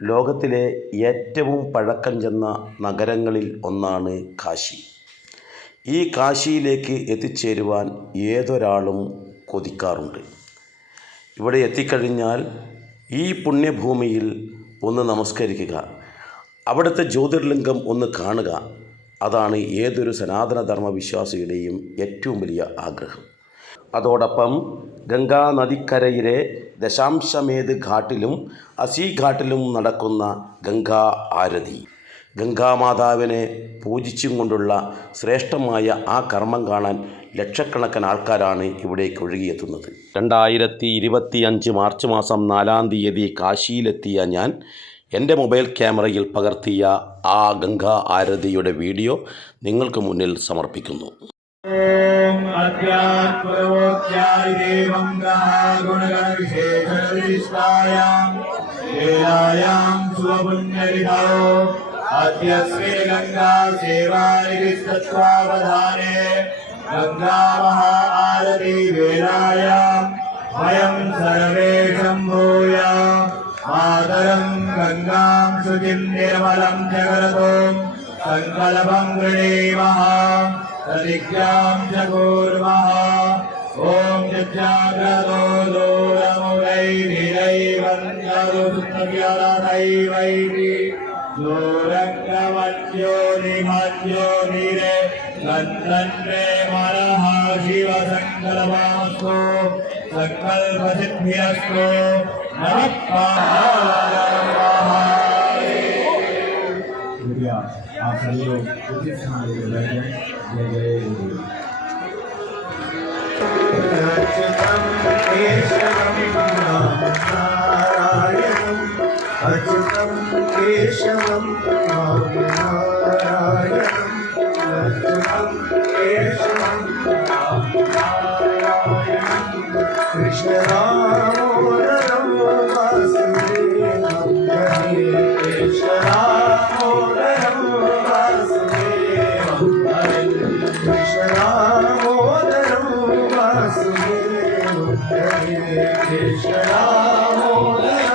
ലോകത്തിലെ ഏറ്റവും പഴക്കം ചെന്ന നഗരങ്ങളിൽ ഒന്നാണ് കാശി. ഈ കാശിയിലേക്ക് എത്തിച്ചേരുവാൻ ഏതൊരാളും കൊതിക്കാറുണ്ട്. ഇവിടെ എത്തിക്കഴിഞ്ഞാൽ ഈ പുണ്യഭൂമിയിൽ ഒന്ന് നമസ്കരിക്കുക, അവിടുത്തെ ജ്യോതിർലിംഗം ഒന്ന് കാണുക, അതാണ് ഏതൊരു സനാതനധർമ്മ വിശ്വാസിയുടെയും ഏറ്റവും വലിയ ആഗ്രഹം. അതോടൊപ്പം ഗംഗാ നദിക്കരയിലെ ദശാംശമേധ് ഘാട്ടിലും അസി ഘാട്ടിലും നടക്കുന്ന ഗംഗാ ആരതി, ഗംഗാമാതാവിനെ പൂജിച്ചും കൊണ്ടുള്ള ശ്രേഷ്ഠമായ ആ കർമ്മം കാണാൻ ലക്ഷക്കണക്കിന് ആൾക്കാരാണ് ഇവിടേക്ക് ഒഴുകിയെത്തുന്നത്. 2025 മാർച്ച് മാസം 4-ാം തീയതി കാശിയിലെത്തിയ ഞാൻ എൻ്റെ മൊബൈൽ ക്യാമറയിൽ പകർത്തിയ ആ ഗംഗാ ആരതിയുടെ വീഡിയോ നിങ്ങൾക്ക് മുന്നിൽ സമർപ്പിക്കുന്നു. गंगा महाआरती वेलायां वयं सर्वे शम्भूय मातरं गंगां शुचिं निर्मलं जगतो संकल्पं गृणीमः प्रतिज्ञां च कुर्मः ॐ जज्जाग्रतो दूरमुदैर्वैर्यदैवैः दूरङ्गमज्योनिमज्योनिरे गन्धन्वे मनः शिवसङ्कल्पमस्तु संकल्पसिद्ध्यस्तु नमः पार्वती। आप सभी लोग उचित स्थान पर बैठे। जय जय अच्युतं केशवं नारायणं अच्युतं केशवं नारायणं कृष्ण दामोदरं वासुदेवं हरे कृष्ण दामोदरं वासुदेवं हरे कृष्ण दामोदरं वासुदेवं हरे Krishna दामोदरं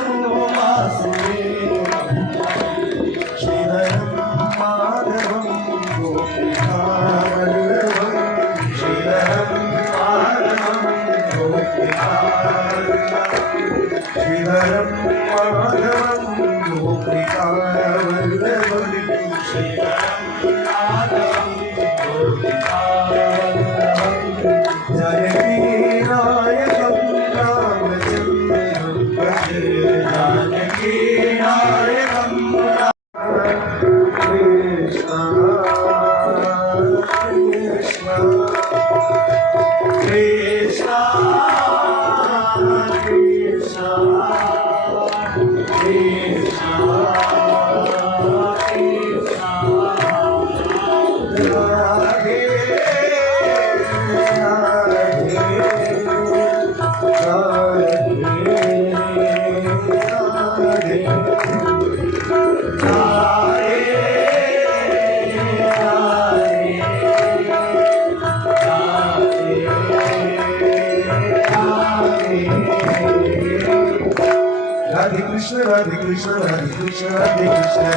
Radhe Krishna, Radhe Krishna, Radhe Krishna,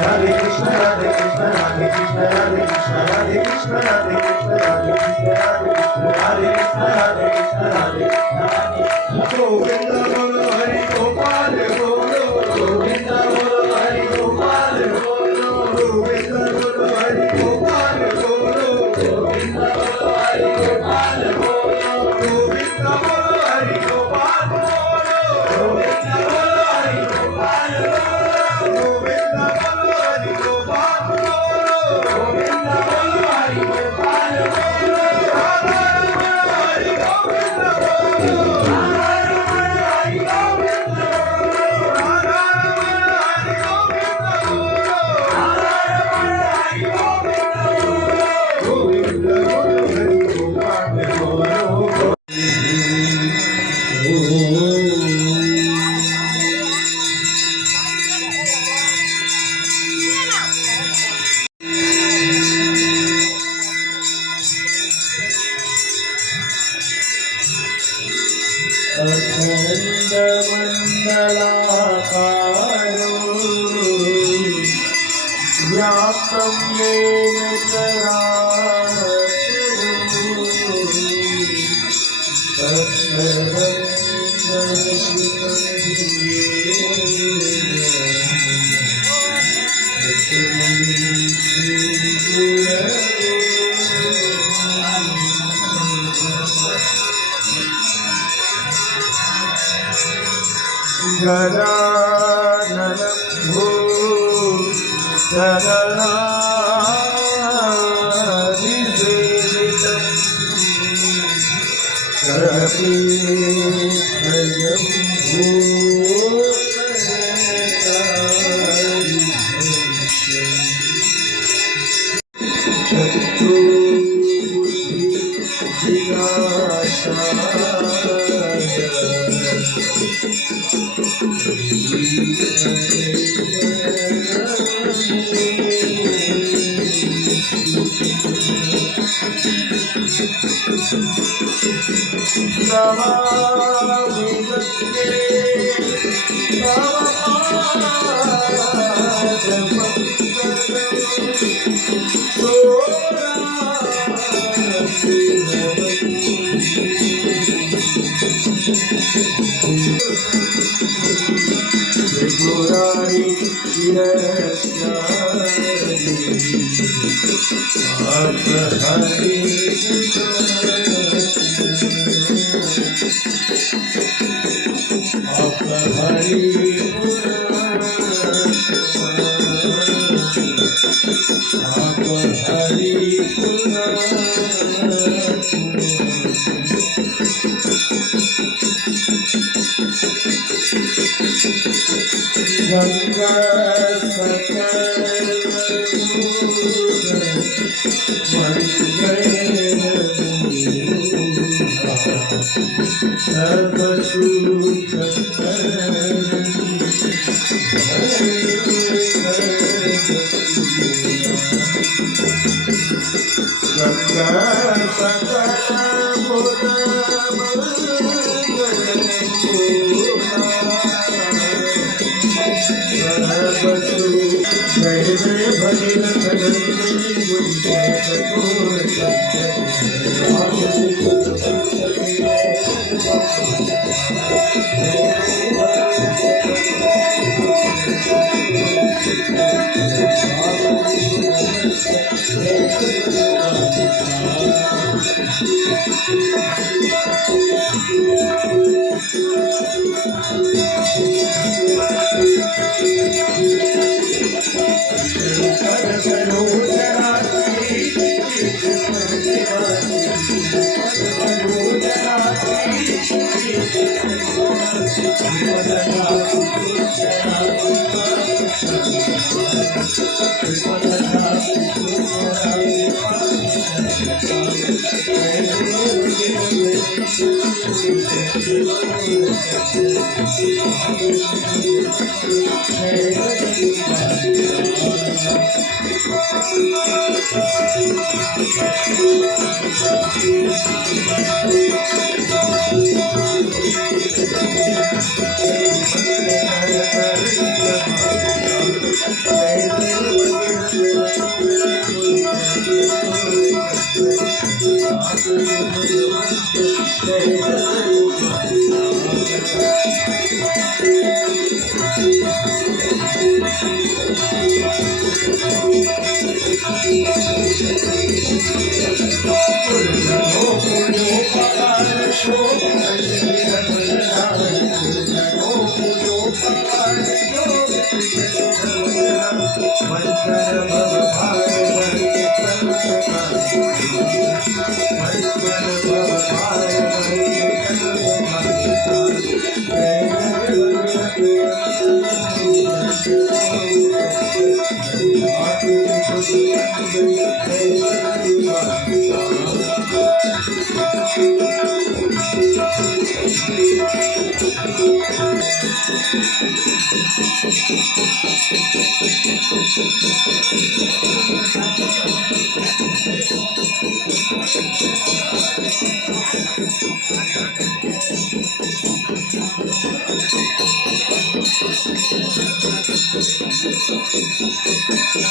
Radhe Krishna, Radhe Krishna, Radhe Krishna, Radhe Krishna, Radhe Krishna, Radhe Krishna, Radhe Krishna, Radhe Krishna, Radhe Krishna, Radhe Krishna, Radhe Krishna, Govinda bolo Hari Gopal bolo, Govinda bolo Hari Gopal bolo, Govinda bolo Hari Gopal bolo, Govinda bolo Hari Gopal bolo, Govinda bolo Hari Gopal bolo, Govinda bolo अखंड मंडलाकारो व्याप्तं येन चराचरं तत्पदं दर्शितं येन तस्मै श्रीगुरवे गजाननं भूतगणाधिसेवितं कपिध्वजं Gurari Shirashari Apahari Apahari Ganga जय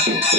जय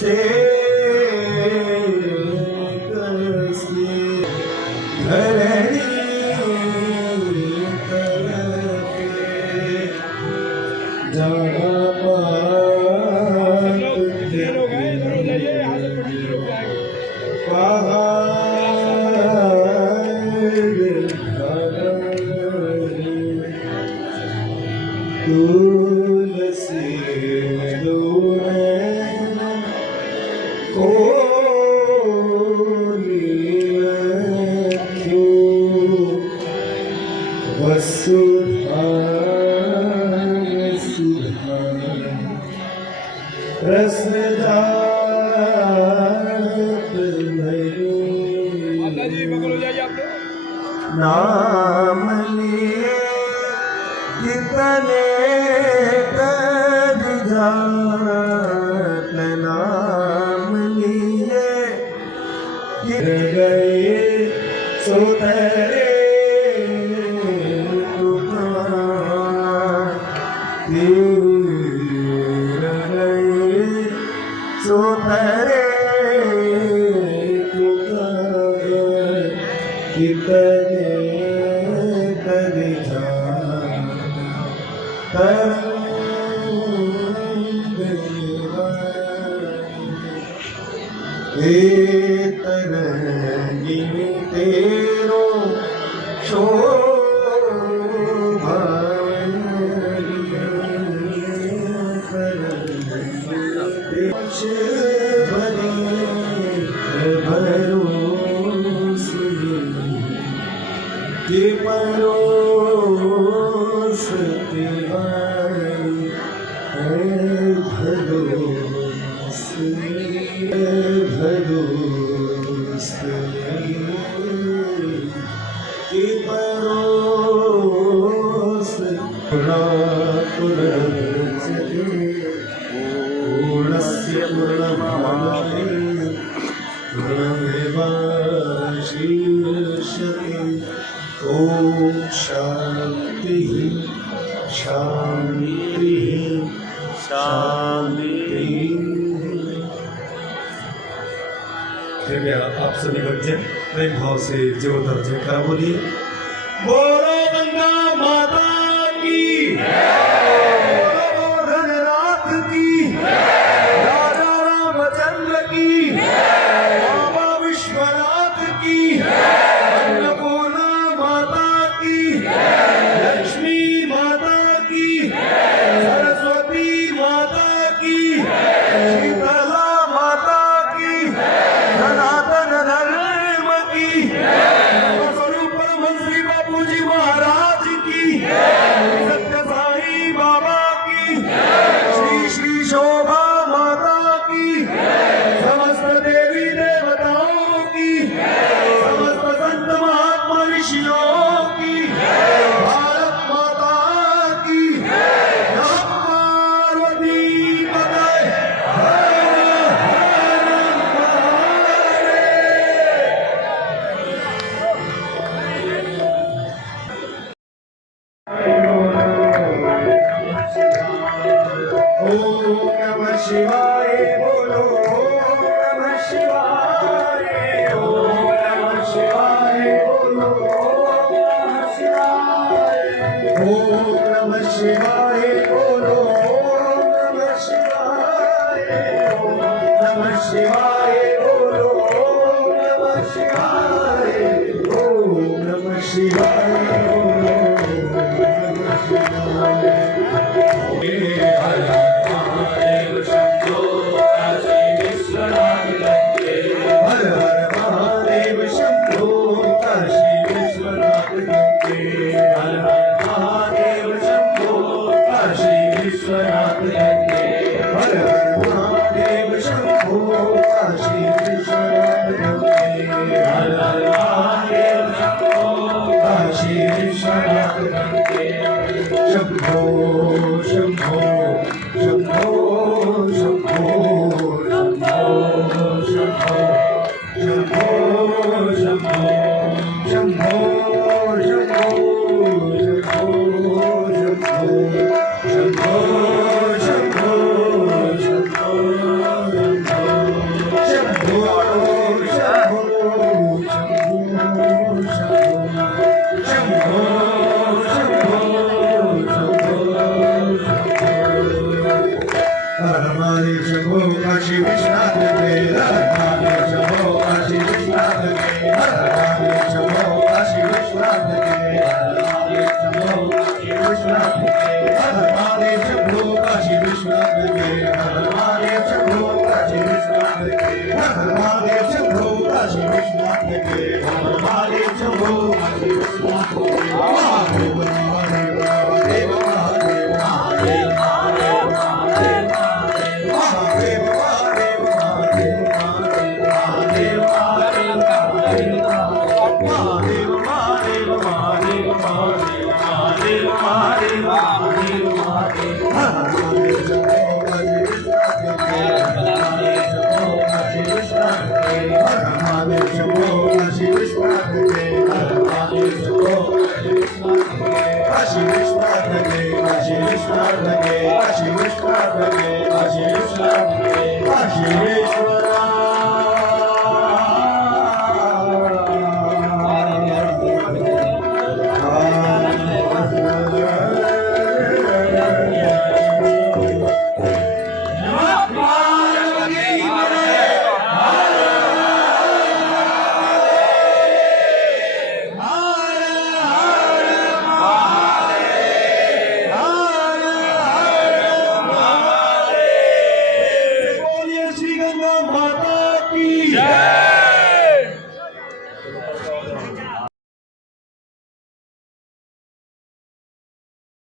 से कसे धरणी तड़पे जहाँ तुलसी वसुधा सुधा नाम लिए कितने कर जात नाम लिए गिर गए सोतरे गिर गए सोतरे कितने कर तरंगी तेरो शोभा भरोस के परोस भरोस भरोस के परोस पूर्णस्य पूर्णमादाय पूर्णमेवावशिष्यते ॐ शान्तिः शान्तिः शान्तिः। कृपया आप सभी बच्चे प्रेम भाव से जीवोत्तर जयकारा बोलिए। बोलो गंगा माता की, बोलो धननाथ की, राजा रामचंद्र की, बाबा विश्वनाथ की, अन्नपूर्णा माता की, लक्ष्मी माता की, सरस्वती माता की, शीतला माता की, सनातन धर्म की, स्वरूप परमहंस बापूजी महाराज की, सत्य साई बाबा की, श्री श्री शोभा माता की, समस्त देवी देवताओं की, समस्त संत महात्मा ऋषियों की, भारत माता की, नमः पार्वती पतये हर हर ओम नमः शिवाय बोलो ओम नमः शिवाय ओम नमः शिवाय बोलो ओम नमः शिवाय ओम नमः शिवाय बोलो ओम नमः शिवाय ओम नमः शिवाय बोलो ओम नमः शिवाय ओम नमः शिवाय बोलो ओम नमः शिवाय। हर महादेव शंभो काशी विश्वनाथ गंगे हर हर महादेव शंभो काशी विश्वनाथ गंगे हर हर महादेव शंभो काशी विश्वनाथ गंगे हर हर महादेव शंभो काशी के हर महादेव शंभो काशी विश्वनाथ के हर महादेव शंभो काशी विश्वनाथ के हर महादेव शंभो काशी विश्वनाथ के हर महादेव शंभो काशी विश्वनाथ के हर महादेव शंभो काशी विश्वनाथ के हर महादेव शंभो काशी विश्वनाथ के हर महादेव शंभो काशी